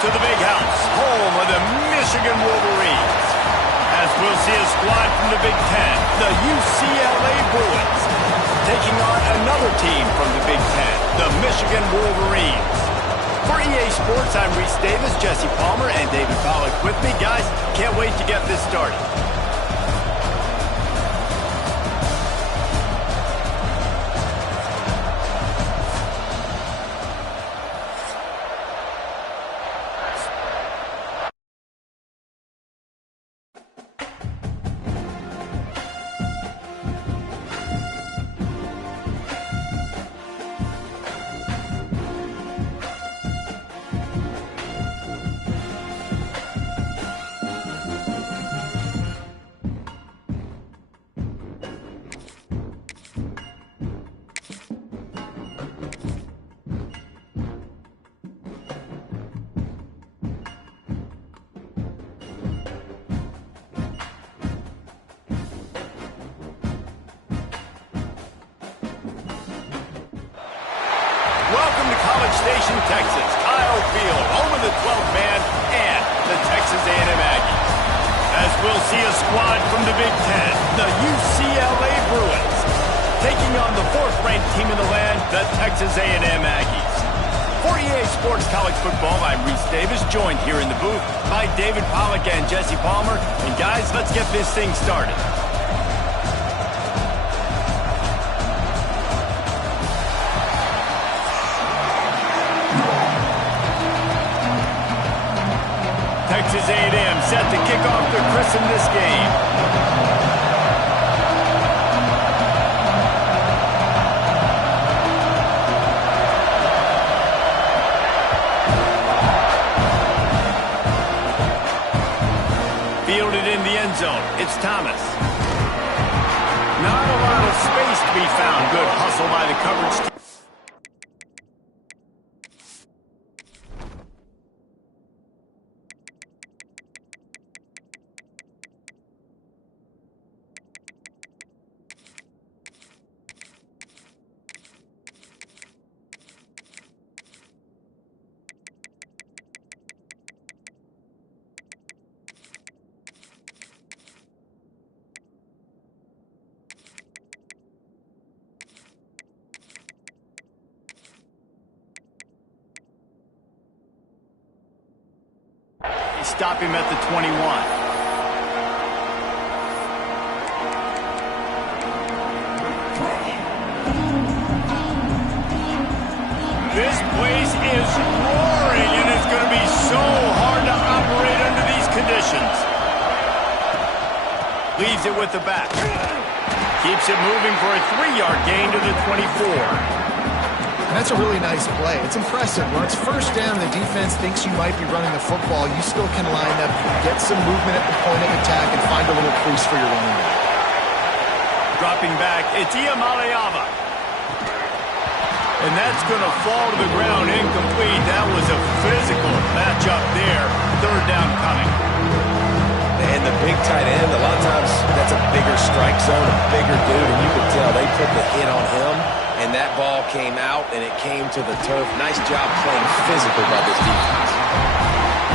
to the big house, home of the Michigan Wolverines. As we'll see a squad from the Big Ten, the UCLA Bruins, taking on another team from the Big Ten, the Michigan Wolverines. For EA Sports, I'm Reese Davis, Jesse Palmer, and David Pollack with me. Guys, can't wait to get this started. Welcome to College Station, Texas, Kyle Field, home of the 12th man and the Texas A&M Aggies. As we'll see a squad from the Big Ten, the UCLA Bruins, taking on the 4th-ranked team in the land, the Texas A&M Aggies. For EA Sports College Football, I'm Reese Davis, joined here in the booth by David Pollack and Jesse Palmer. And guys, let's get this thing started. Texas A&M set to kick off to christen this game. Fielded in the end zone, it's Thomas. Not a lot of space to be found. Good hustle by the coverage team. Stop him at the 21. This place is roaring, and it's going to be so hard to operate under these conditions. Leaves it with the back. Keeps it moving for a 3-yard gain to the 24. And that's a really nice play. It's impressive. When it's first down and the defense thinks you might be running the football, you still can line up, get some movement at the point of attack, and find a little crease for your running back. Dropping back, it's Iamaleava. And that's going to fall to the ground incomplete. That was a physical matchup there. 3rd down coming. And the big tight end, a lot of times that's a bigger strike zone, a bigger dude, and you could tell they put the hit on him. And that ball came out, and it came to the turf. Nice job playing physical by this defense.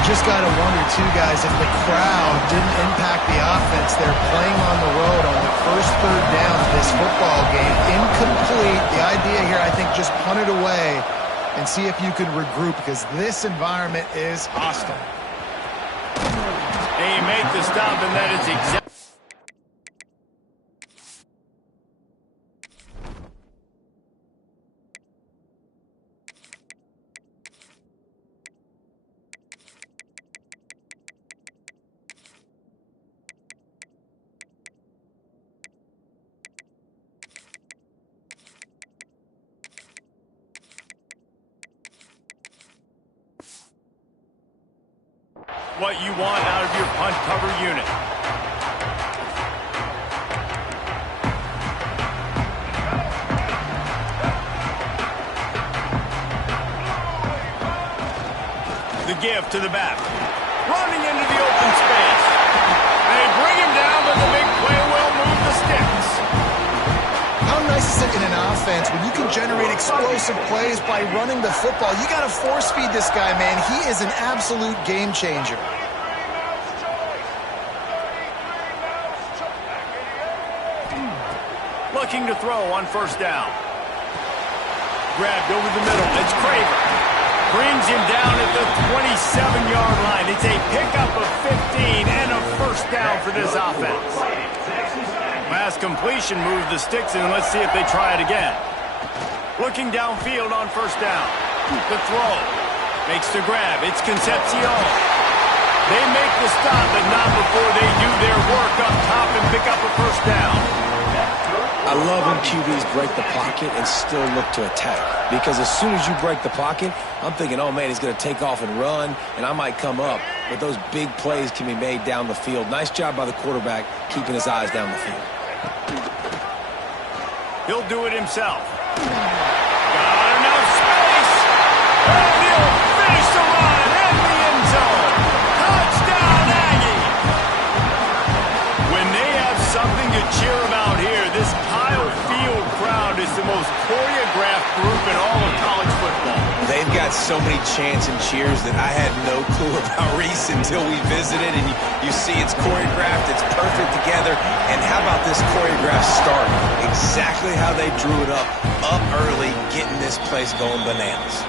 Just got to wonder, too, guys, if the crowd didn't impact the offense. They're playing on the road on the first 3rd down of this football game. Incomplete. The idea here, I think, just punt it away and see if you can regroup, because this environment is hostile. And you make the stop, and that is exactly... what you want out of your punt cover unit. The give to the back. Running into the open space. They bring him down, but the big play will move the sticks. How nice is in an offense when you can generate explosive plays by running the football. You got to force feed this guy, man. He is an absolute game changer. Looking to throw on first down. Grabbed over the middle. It's Craver. Brings him down at the 27-yard line. It's a pickup of 15 and a first down for this offense. Last completion moved the sticks in. Let's see if they try it again. Looking downfield on first down. The throw. Makes the grab. It's Concepcion. They make the stop, but not before they do their work up top and pick up a first down. I love when QBs break the pocket and still look to attack. Because as soon as you break the pocket, I'm thinking, oh, man, he's going to take off and run, and I might come up. But those big plays can be made down the field. Nice job by the quarterback keeping his eyes down the field. He'll do it himself. Got enough space. And he'll finish the run in the end zone. Touchdown, Aggie. When they have something to cheer about here, this Kyle Field crowd is the most choreographed group in all of college football. They've got so many chants and cheers that I had no clue about Reese until we visited. And you see it's choreographed, it's perfect together. And how about this choreographed start? Exactly how they drew it up early, getting this place going bananas.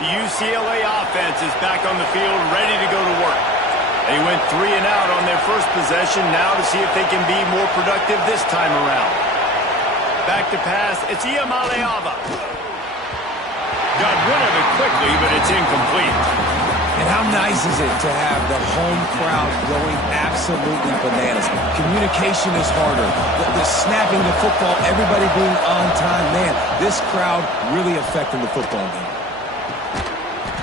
The UCLA offense is back on the field, ready to go to work. They went 3 and out on their first possession, now to see if they can be more productive this time around. Back to pass, it's Iamaleava. Got rid of it quickly, but it's incomplete. And how nice is it to have the home crowd going absolutely bananas? Communication is harder. The snapping the football, everybody being on time. Man, this crowd really affecting the football game.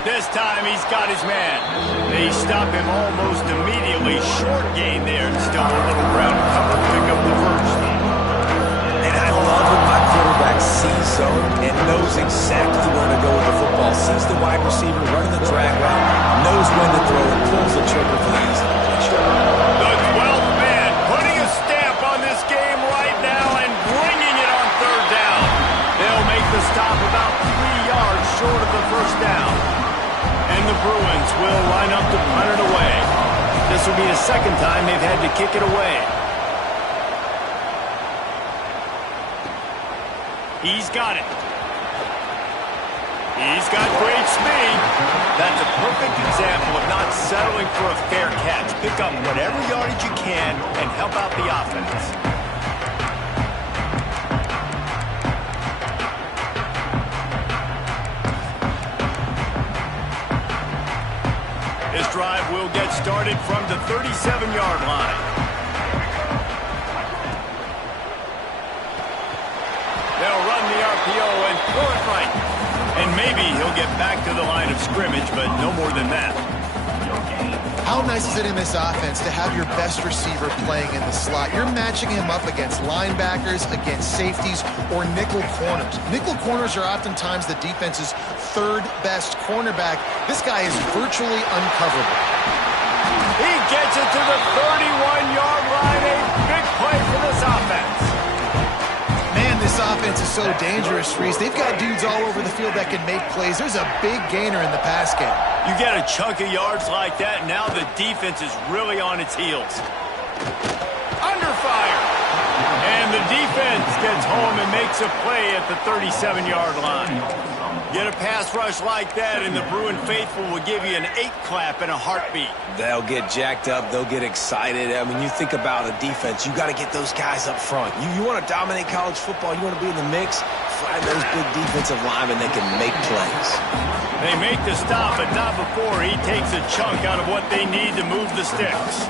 This time he's got his man. They stop him almost immediately. Short gain there. Still a little ground cover. Pick up the first. And I love when my quarterback sees zone and knows exactly where to go with the football. Sees the wide receiver running the drag route, knows when to throw it, pulls the trigger for the easy completion. The 12th man putting a stamp on this game right now and bringing it on third down. They'll make the stop about 3 yards short of the first down. And the Bruins will line up to punt it away. This will be the second time they've had to kick it away. He's got it. He's got great speed. That's a perfect example of not settling for a fair catch. Pick up whatever yardage you can and help out the offense. This drive will get started from the 37-yard line. They'll run the RPO and throw it right. And maybe he'll get back to the line of scrimmage, but no more than that. How nice is it in this offense to have your best receiver playing in the slot? You're matching him up against linebackers, against safeties, or nickel corners. Nickel corners are oftentimes the defense's third best cornerback. This guy is virtually uncoverable. He gets it to the 31-yard line. A big play for this offense. Man, this offense is so dangerous, Reese. They've got dudes all over the field that can make plays. There's a big gainer in the pass game. You get a chunk of yards like that, now the defense is really on its heels. Under fire. And the defense gets home and makes a play at the 37-yard line. Get a pass rush like that, and the Bruin faithful will give you an 8-clap and a heartbeat. They'll get jacked up. They'll get excited. I mean, you think about a defense. You got to get those guys up front. You want to dominate college football. You want to be in the mix. Find those big defensive linemen that can make plays. They make the stop, but not before he takes a chunk out of what they need to move the sticks.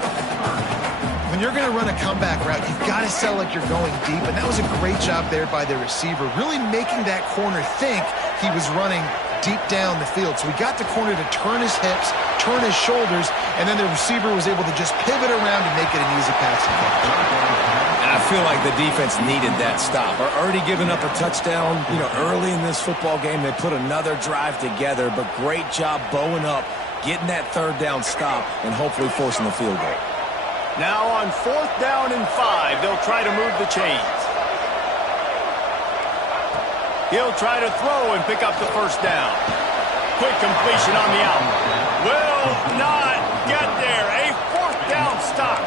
When you're going to run a comeback route, you've got to sell like you're going deep, and that was a great job there by the receiver, really making that corner think he was running deep down the field. So he got the corner to turn his hips, turn his shoulders, and then the receiver was able to just pivot around and make it an easy passing catch. And I feel like the defense needed that stop. Are already giving up a touchdown, early in this football game. They put another drive together, but great job bowing up, getting that third down stop, and hopefully forcing the field goal. Now on 4th down and 5, they'll try to move the chains. He'll try to throw and pick up the first down. Quick completion on the out. Will not get there. A 4th down stop.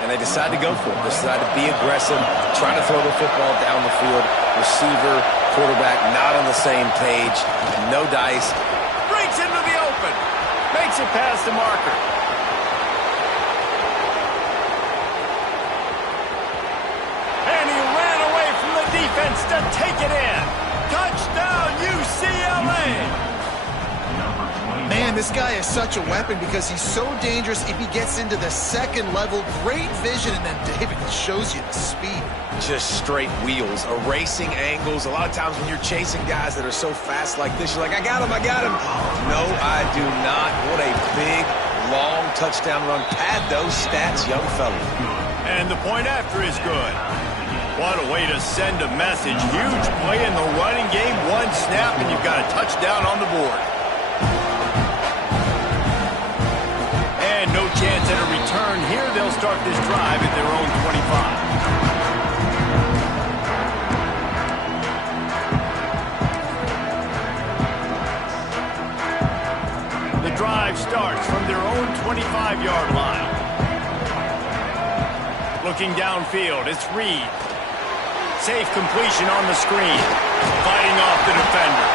And they decide to go for it. They decide to be aggressive, try to throw the football down the field. Receiver, quarterback, not on the same page. No dice. Breaks into the open. Makes it past the marker. And he ran away from the defense to take it in. Touchdown, UCLA. Man, this guy is such a weapon because he's so dangerous if he gets into the second level. Great vision, and then David shows you the speed. Just straight wheels, erasing angles. A lot of times when you're chasing guys that are so fast like this, you're like, I got him, I got him. No, I do not. What a big, long touchdown run. Pad those stats, young fella. And the point after is good. What a way to send a message. Huge play in the running game. One snap, and you've got a touchdown on the board. And no chance at a return here. They'll start this drive at their own 25. The drive starts from their own 25-yard line. Looking downfield, it's Reed. Safe completion on the screen. Fighting off the defender.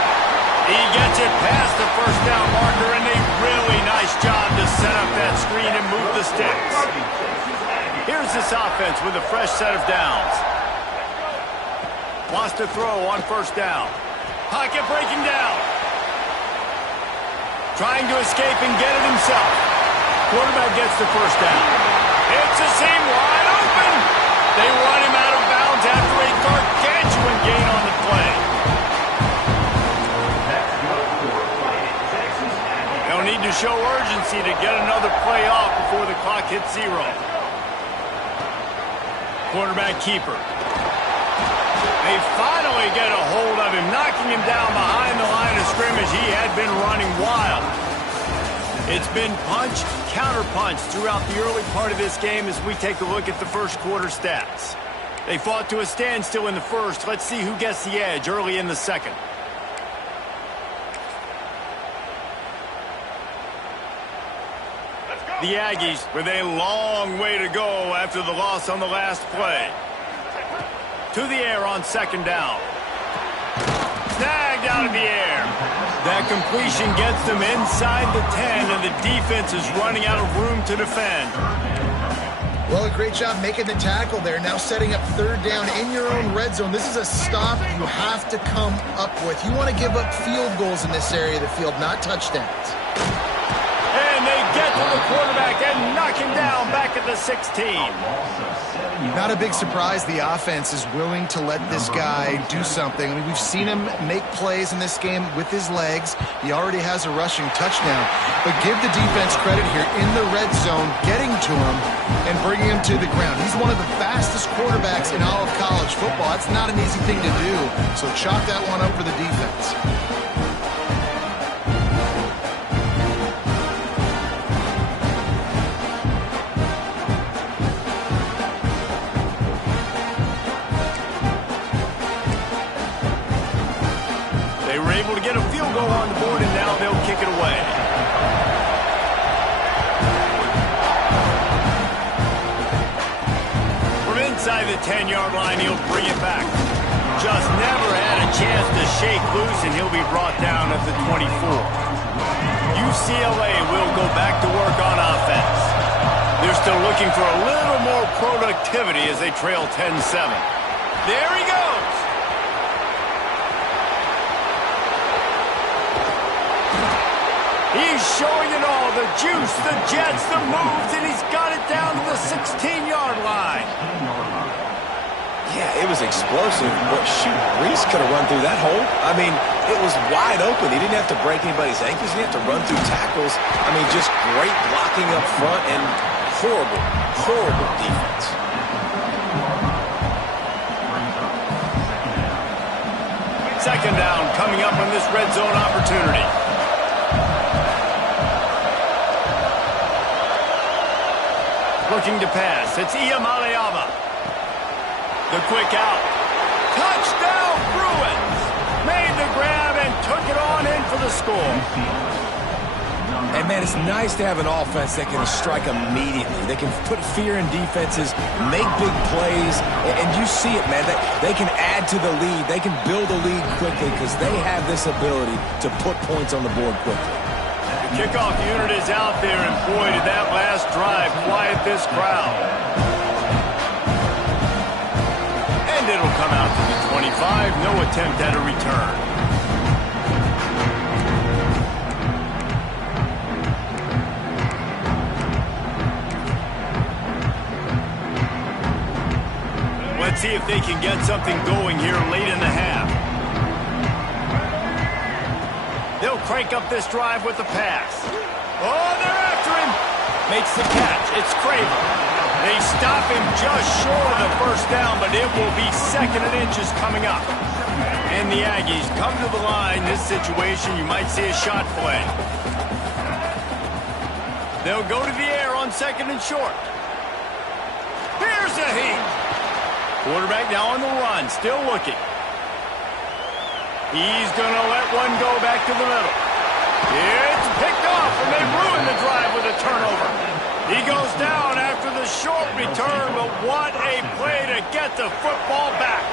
He gets it past the first down marker, and a really nice job to set up that screen and move the sticks. Here's this offense with a fresh set of downs. Wants to throw on first down. Pocket breaking down. Trying to escape and get it himself. Quarterback gets the first down. It's a seam wide open. They run him out of bounds after a gargantuan gain on the play. They'll need to show urgency to get another play off before the clock hits 0. Quarterback keeper. They finally get a hold of him, knocking him down behind the line of scrimmage. He had been running wild. It's been punch, counter-punch throughout the early part of this game as we take a look at the first quarter stats. They fought to a standstill in the first. Let's see who gets the edge early in the second. The Aggies with a long way to go after the loss on the last play. To the air on second down. Snagged out of the air. That completion gets them inside the 10, and the defense is running out of room to defend. Well, a great job making the tackle there. Now setting up third down in your own red zone. This is a stop you have to come up with. You want to give up field goals in this area of the field, not touchdowns. And they get to the quarterback and knock him down back at the 16. Not a big surprise the offense is willing to let this guy do something. I mean, we've seen him make plays in this game with his legs. He already has a rushing touchdown. But give the defense credit here in the red zone, getting to him and bringing him to the ground. He's one of the fastest quarterbacks in all of college football. That's not an easy thing to do. So chalk that one up for the defense. Able to get a field goal on the board, and now they'll kick it away. From inside the 10-yard line, he'll bring it back. Just never had a chance to shake loose, and he'll be brought down at the 24. UCLA will go back to work on offense. They're still looking for a little more productivity as they trail 10-7. There he goes. He's showing it all, the juice, the jets, the moves, and he's got it down to the 16-yard line. Yeah, it was explosive, but shoot, Reese could have run through that hole. I mean, it was wide open. He didn't have to break anybody's ankles. He didn't have to run through tackles. I mean, just great blocking up front and horrible, horrible defense. Second down coming up on this red zone opportunity. Looking to pass. It's Iamaleava. The quick out. Touchdown, Bruins! Made the grab and took it on in for the score. And, man, it's nice to have an offense that can strike immediately. They can put fear in defenses, make big plays, and you see it, man. They can add to the lead. They can build a lead quickly because they have this ability to put points on the board quickly. The kickoff unit is out there, and boy, did that last drive quiet this crowd. And it'll come out to the 25. No attempt at a return. Let's see if they can get something going here late in the half. They'll crank up this drive with the pass. Oh, they're after him. Makes the catch. It's Craver. They stop him just short of the first down, but it will be second and inches coming up. And the Aggies come to the line. This situation, you might see a shot play. They'll go to the air on second and short. Here's a heat. Quarterback now on the run, still looking. He's going to let one go back to the middle. It's picked off, and they ruin the drive with a turnover. He goes down after the short return, but what a play to get the football back.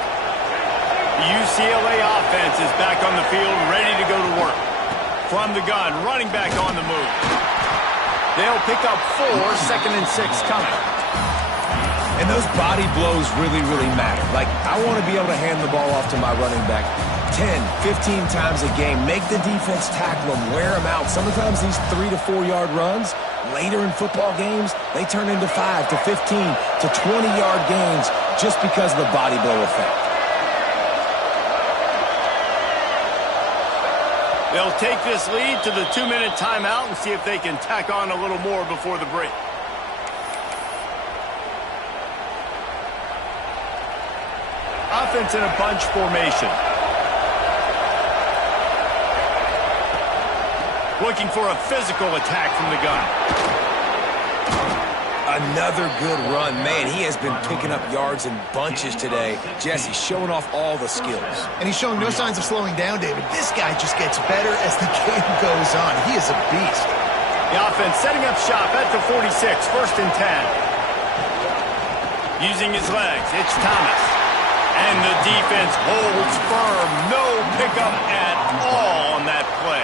The UCLA offense is back on the field, ready to go to work. From the gun, running back on the move. They'll pick up 4, second and 6 coming. And those body blows really, really matter. Like, I want to be able to hand the ball off to my running back 10, 15 times a game. Make the defense tackle them, wear them out. Sometimes these 3 to 4 yard runs, later in football games, they turn into 5 to 15 to 20 yard gains just because of the body blow effect. They'll take this lead to the 2-minute timeout and see if they can tack on a little more before the break. Offense in a bunch formation. Looking for a physical attack from the gun. Another good run. Man, he has been picking up yards in bunches today. Jesse showing off all the skills. And he's showing no signs of slowing down, David. This guy just gets better as the game goes on. He is a beast. The offense setting up shop at the 46, first and 10. Using his legs, it's Thomas. And the defense holds firm. No pickup at all on that play.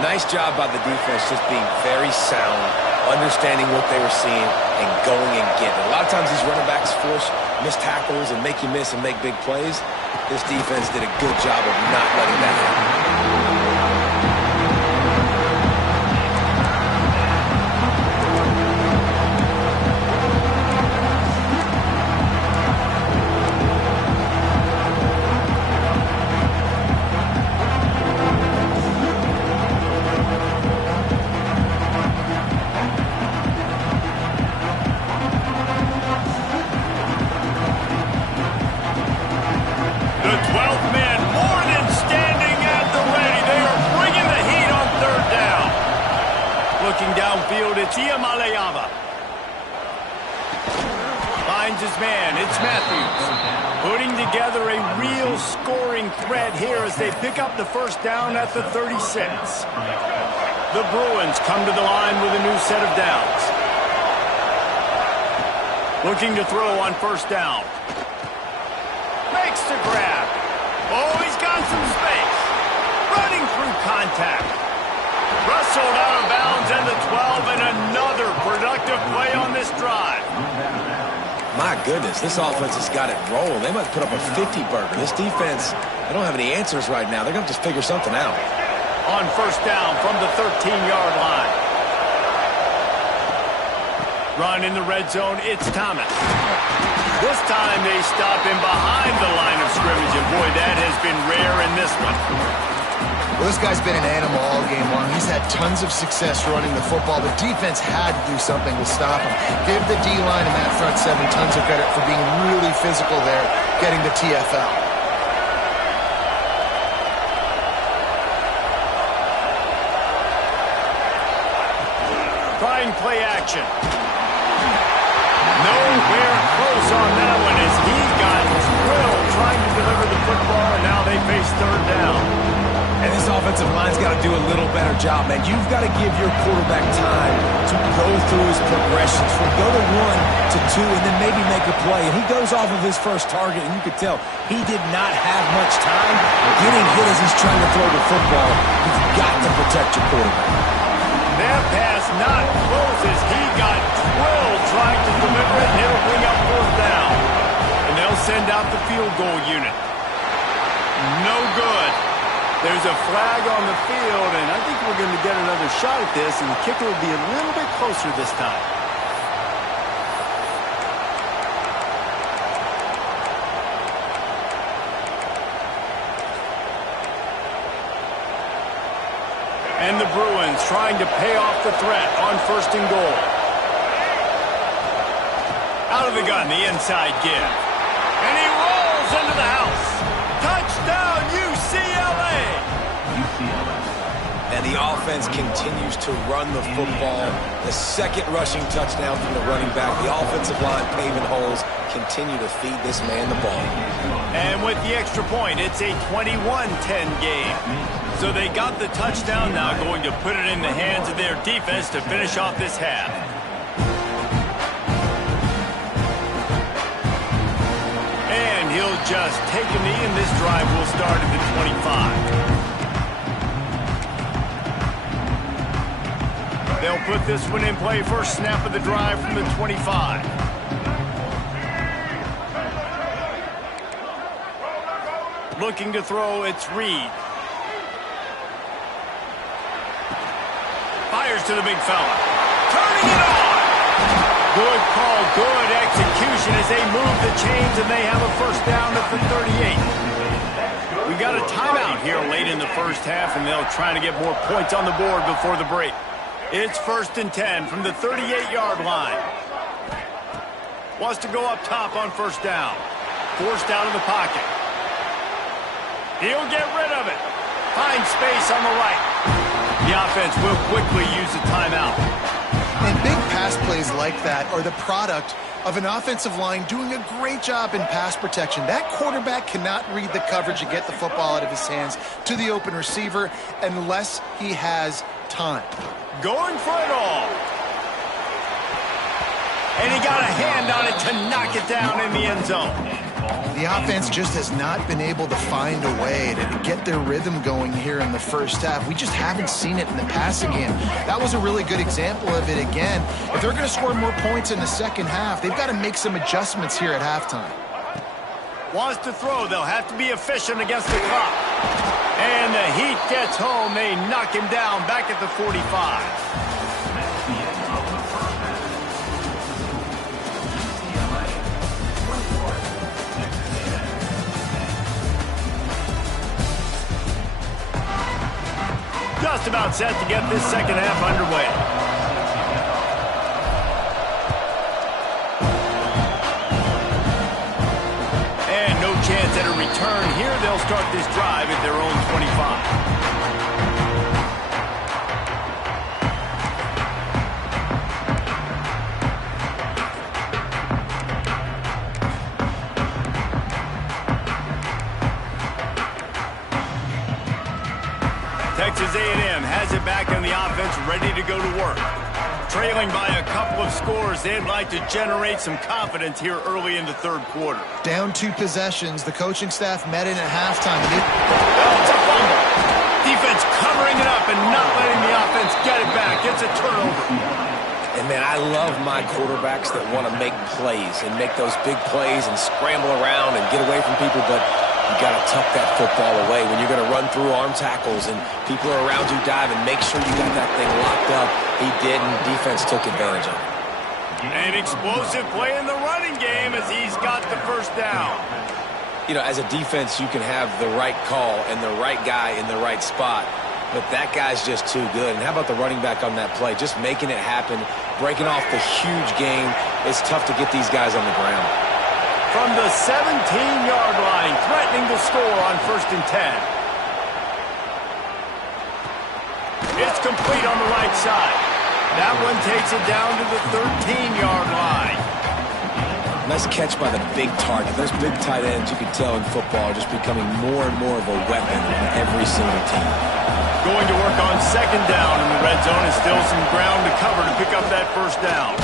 Nice job by the defense just being very sound, understanding what they were seeing, and going and getting it. A lot of times these running backs force missed tackles and make you miss and make big plays. This defense did a good job of not letting that happen. Downfield, it's Iamaleava. Finds his man, it's Matthews. Putting together a real scoring threat here as they pick up the first down at the 36. The Bruins come to the line with a new set of downs. Looking to throw on first down. Makes the grab. Oh, he's got some space. Running through contact. Wrestled out of bounds at the 12, and another productive play on this drive. My goodness, this offense has got it rolling. They might put up a 50-burger. This defense, they don't have any answers right now. They're going to have to figure something out. On first down from the 13-yard line. Run in the red zone, it's Thomas. This time they stop him behind the line of scrimmage, and boy, that has been rare in this one. Well, this guy's been an animal all game long. He's had tons of success running the football. The defense had to do something to stop him. Give the D-line and that front seven tons of credit for being really physical there, getting the TFL. Trying play action. nowhere close on that one as he got drilled trying to deliver the football, and now they face third down. And this offensive line's got to do a little better job, man. You've got to give your quarterback time to go through his progressions from go to 1 to 2 and then maybe make a play. And he goes off of his first target, and you could tell he did not have much time getting hit as he's trying to throw the football. You've got to protect your quarterback. That pass not close as he got drilled trying to deliver it, and it'll bring up fourth down. And they'll send out the field goal unit. No good. There's a flag on the field, and I think we're going to get another shot at this, and the kicker will be a little bit closer this time. And the Bruins trying to pay off the threat on first and goal. Out of the gun, the inside give. And he rolls into the house. Touchdown, UCLA! And the offense continues to run the football. The second rushing touchdown from the running back. The offensive line paving holes. Continue to feed this man the ball. And with the extra point, it's a 21-10 game. So they got the touchdown, now going to put it in the hands of their defense to finish off this half. And he'll just take a knee, and this drive will start at the 25. They'll put this one in play first snap of the drive from the 25. Looking to throw, it's Reed. Fires to the big fella. Turning it on! Good call, good execution as they move the chains, and they have a first down at the 38. We got a timeout here late in the first half, and they'll try to get more points on the board before the break. It's 1st and 10 from the 38-yard line. Wants to go up top on first down. Forced out of the pocket. He'll get rid of it. Finds space on the right. The offense will quickly use a timeout. And big pass plays like that are the product of an offensive line doing a great job in pass protection. That quarterback cannot read the coverage and get the football out of his hands to the open receiver unless he has time. Going for it all. And he got a hand on it to knock it down in the end zone. The offense just has not been able to find a way to get their rhythm going here in the first half. We just haven't seen it in the passing game. That was a really good example of it again. If they're going to score more points in the second half, they've got to make some adjustments here at halftime. Wants to throw. They'll have to be efficient against the clock. And the heat gets home. They knock him down back at the 45. Just about set to get this second half underway. And no chance at a return here. They'll start this drive at their own 25. Texas A&M has it back on the offense, ready to go to work. Trailing by a couple of scores, they'd like to generate some confidence here early in the third quarter. Down 2 possessions. The coaching staff met in at halftime. It's a fumble. Defense covering it up and not letting the offense get it back. It's a turnover. And, man, I love my quarterbacks that want to make plays and make those big plays and scramble around and get away from people, but you got to tuck that football away when you're going to run through arm tackles and people are around you dive and make sure you got that thing locked up. He did, and defense took advantage of it. An explosive play in the running game as he's got the first down. You know, as a defense, you can have the right call and the right guy in the right spot, but that guy's just too good. And how about the running back on that play? Just making it happen, breaking off the huge game. It's tough to get these guys on the ground. From the 17-yard line, threatening to score on 1st and 10. It's complete on the right side. That one takes it down to the 13-yard line. Nice catch by the big target. Those big tight ends, you can tell in football, are just becoming more and more of a weapon on every single team. Going to work on second down in the red zone, and still some ground to cover to pick up that first down.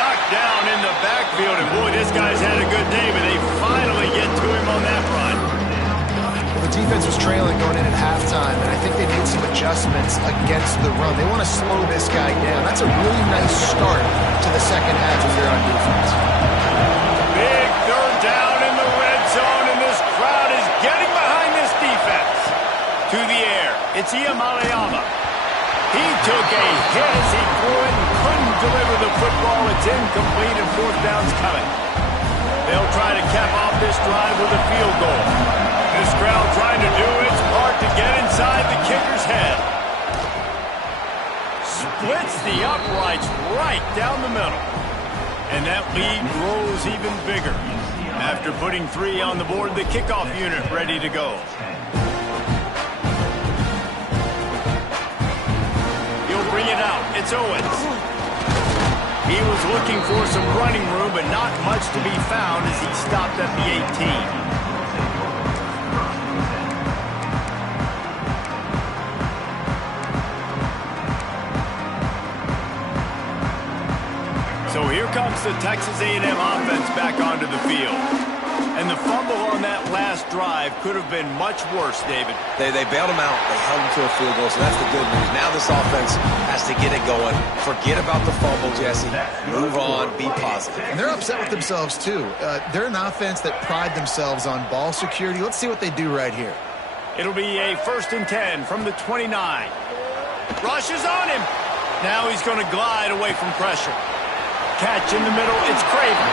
Knocked down in the backfield, and boy, this guy's had a good day, but they finally get to him on that run. Well, the defense was trailing going in at halftime, and I think they need some adjustments against the run. They want to slow this guy down. That's a really nice start to the second half if you're on defense. Big third down in the red zone, and this crowd is getting behind this defense. To the air, it's Iamaleava. He took a hit as he threw it and couldn't deliver the football. It's incomplete, and fourth down's coming. They'll try to cap off this drive with a field goal. This crowd trying to do its part to get inside the kicker's head. Splits the uprights right down the middle. And that lead grows even bigger. After putting 3 on the board, the kickoff unit ready to go. He'll bring it out. It's Owens. He was looking for some running room, but not much to be found as he stopped at the 18. So here comes the Texas A&M offense back onto the field. And the fumble on that last drive could have been much worse, David. They bailed him out. They held him to a field goal, so that's the good news. Now this offense has to get it going. Forget about the fumble, Jesse. Move on. Be positive. And they're upset with themselves, too. They're an offense that pride themselves on ball security. Let's see what they do right here. It'll be a 1st and 10 from the 29. Rush is on him. Now he's going to glide away from pressure. Catch in the middle. It's Craven.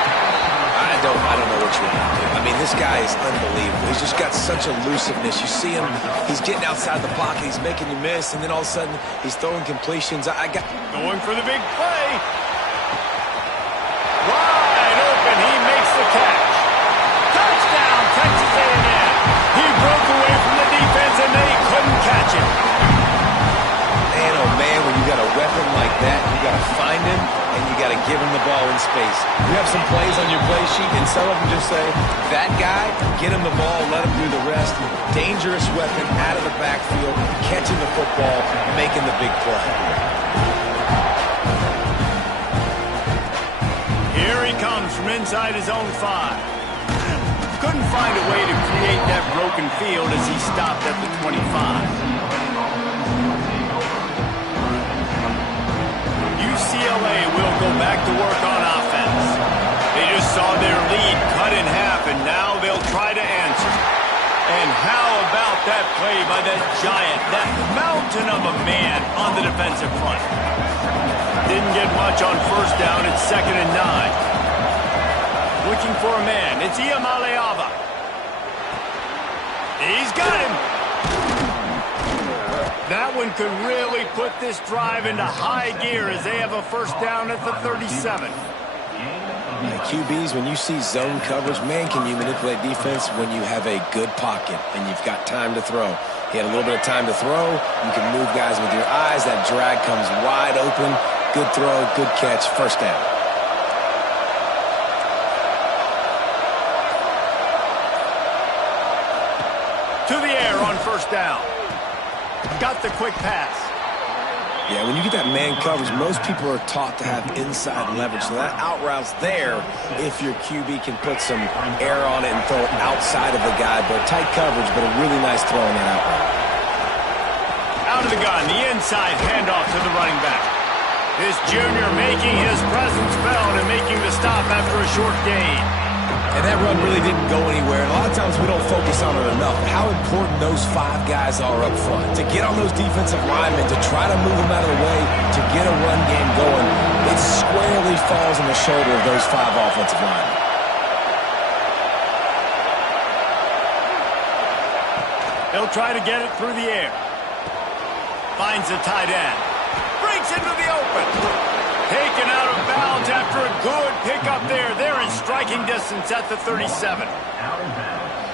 I don't know what you want to do. I mean, this guy is unbelievable. He's just got such elusiveness. You see him, he's getting outside the pocket, he's making you miss, and then all of a sudden, he's throwing completions. Going for the big play. Wide open, he makes the catch. Touchdown, Texas A&M. He broke away from the defense, and they couldn't catch him. Man, oh man, when you got a weapon like that, you got to find him, and you got to give him the ball in space. You have some plays on your play sheet, and some of them just say, that guy, get him the ball, let him do the rest. Dangerous weapon out of the backfield, catching the football, making the big play. Here he comes from inside his own 5. Couldn't find a way to create that broken field as he stopped at the 25. UCLA will go back to work on offense. They just saw their lead cut in half, and now they'll try to answer. And how about that play by that giant, that mountain of a man on the defensive front? Didn't get much on first down. It's 2nd and 9. Looking for a man. It's Iamaleava. He's got him. That one could really put this drive into high gear as they have a first down at the 37. QBs, when you see zone coverage, man, can you manipulate defense when you have a good pocket and you've got time to throw. He had a little bit of time to throw. You can move guys with your eyes. That drag comes wide open. Good throw, good catch, first down. To the air on first down. Got the quick pass. Yeah, when you get that man coverage, most people are taught to have inside leverage. So that out route's there if your QB can put some air on it and throw it outside of the guy. But tight coverage, but a really nice throw on that out route. Out of the gun, the inside handoff to the running back. This junior making his presence felt and making the stop after a short gain. And that run really didn't go anywhere. And a lot of times we don't focus on it enough. How important those 5 guys are up front. To get on those defensive linemen, to try to move them out of the way, to get a run game going, it squarely falls on the shoulder of those 5 offensive linemen. They'll try to get it through the air. Finds the tight end. Breaks into the open. Taken out of bounds after a good pickup there. They're in striking distance at the 37.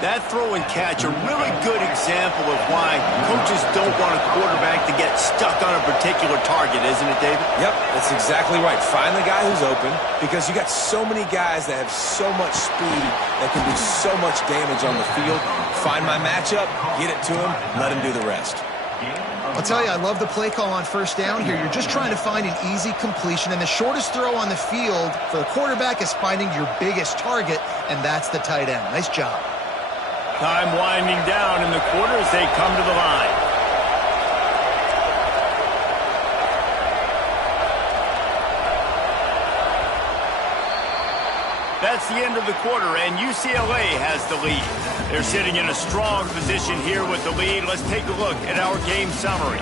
That throw and catch, a really good example of why coaches don't want a quarterback to get stuck on a particular target, isn't it, David? Yep, that's exactly right. Find the guy who's open, because you got so many guys that have so much speed that can do so much damage on the field. Find my matchup, get it to him, let him do the rest. I'll tell you, I love the play call on first down here. You're just trying to find an easy completion, and the shortest throw on the field for the quarterback is finding your biggest target, and that's the tight end. Nice job. Time winding down in the quarter as they come to the line. That's the end of the quarter, and UCLA has the lead. They're sitting in a strong position here with the lead. Let's take a look at our game summary.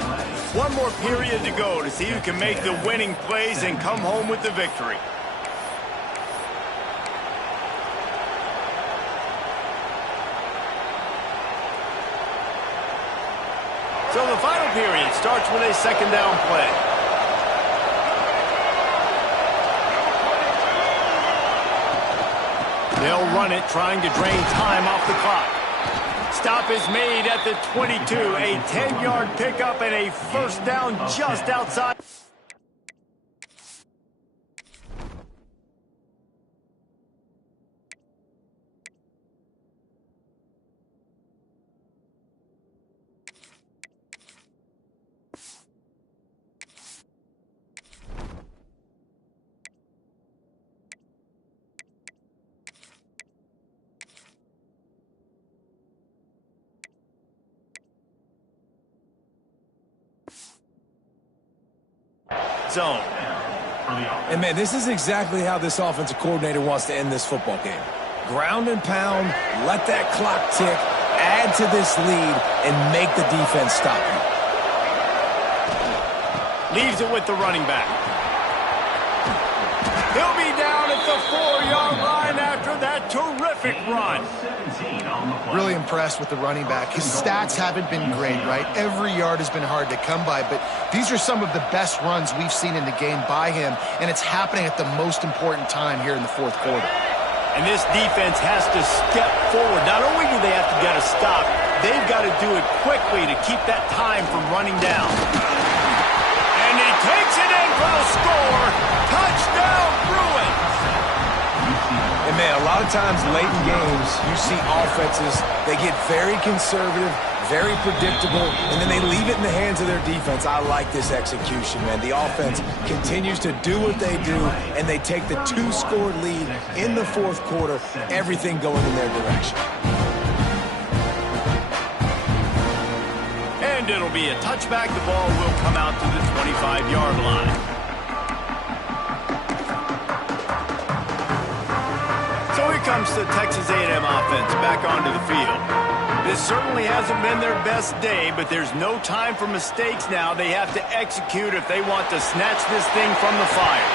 One more period to go to see who can make the winning plays and come home with the victory. So the final period starts with a second down play. They'll run it, trying to drain time off the clock. Stop is made at the 22. A 10-yard pickup and a first down just outside. Zone. And, man, this is exactly how this offensive coordinator wants to end this football game. Ground and pound, let that clock tick, add to this lead, and make the defense stop you. Leaves it with the running back. He'll be down at the 4-yard line after that terrific run. Really impressed with the running back. His stats haven't been great, right? Every yard has been hard to come by, but these are some of the best runs we've seen in the game by him, and it's happening at the most important time here in the fourth quarter. And this defense has to step forward. Not only do they have to get a stop, they've got to do it quickly to keep that time from running down. And he takes it in for a score. Touchdown, Bruins! And, man, a lot of times late in games, you see offenses, they get very conservative, very predictable, and then they leave it in the hands of their defense. I like this execution, man. The offense continues to do what they do, and they take the 2-score lead in the fourth quarter, everything going in their direction. And it'll be a touchback. The ball will come out to the 25-yard line. So here comes the Texas A&M offense back onto the field. This certainly hasn't been their best day, but there's no time for mistakes now. They have to execute if they want to snatch this thing from the fire.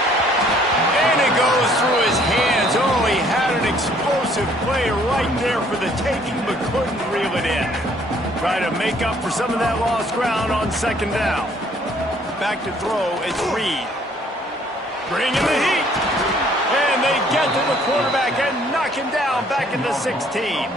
And it goes through his hands. Oh, he had an explosive play right there for the taking, but couldn't reel it in. Try to make up for some of that lost ground on second down. Back to throw, it's Reed. Bringing the heat. And they get to the quarterback and knock him down back into 16.